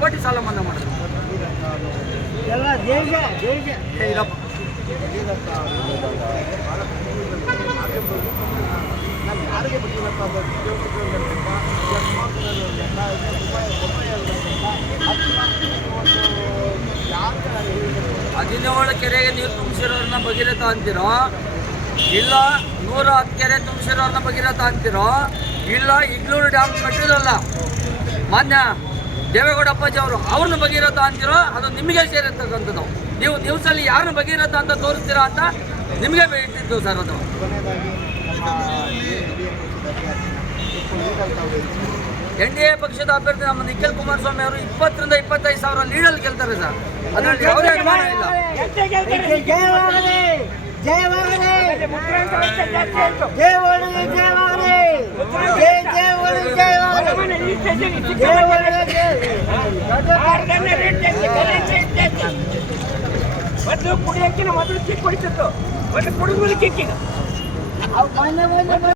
ಕೋಟಿ ಸಾಲ ಮನ್ನಾ ಮಾಡಿದ್ರು. ಎಲ್ಲ ದೇಶ ದೇಶ ಇರಪ್ಪ ಯಾರಿಗೆ ಬಿಟ್ಟಿರಪ್ಪ ಹದಿನೇಳು ಕೆರೆಗೆ ನೀರು ತುಂಬಿಸಿರೋರನ್ನ ಭಗೀರಥ ಅಂತಿರೋ, ಇಲ್ಲ 110 ಕೆರೆ ತುಂಬಿಸಿರೋರನ್ನ ಭಗೀರಥ ಅಂತಿರೋ, ಇಲ್ಲ ಇಗ್ಲೂರು ಡ್ಯಾಮ್ ಕಟ್ಟಿದ್ರಲ್ಲ ಮಾನ್ಯ ದೇವೇಗೌಡ ಅಪ್ಪಾಜಿ ಅವರು, ಅವ್ರನ್ನ ಭಗೀರಥ ಅಂತಿರೋ, ಅದು ನಿಮಗೆ ಸೇರಿರ್ತಕ್ಕಂಥದ್ದು. ನೀವು ನ್ಯೂಸಲ್ಲಿ ಯಾರನ್ನ ಭಗೀರಥ ಅಂತ ತೋರಿಸ್ತೀರಾ ಅಂತ ನಿಮಗೆ ಇಟ್ಟಿದ್ದು ಸರ್. ಅದು NDA ಪಕ್ಷದ ಅಭ್ಯರ್ಥಿ ನಮ್ಮ ನಿಖಿಲ್ ಕುಮಾರಸ್ವಾಮಿ ಅವರು 20 ರಿಂದ 25 ಸಾವಿರ ಲೀಡಲ್ಲಿ ಗೆಲ್ತಾರೆ ಸರ್. ಅದರಲ್ಲಿ ಯಾವುದೇ ಅನುಮಾನ ಇಲ್ಲ. ಮೊದಲು ಕುಡಿಯೋಕ್ಕಿನ ಮೊದಲು ಚಿಕ್ಕ ಕುಡಿತಿತ್ತು, ಮೊದಲು ಕುಡಿದ್ಮೇಲೆ ಕಿಕ್ಕಿನ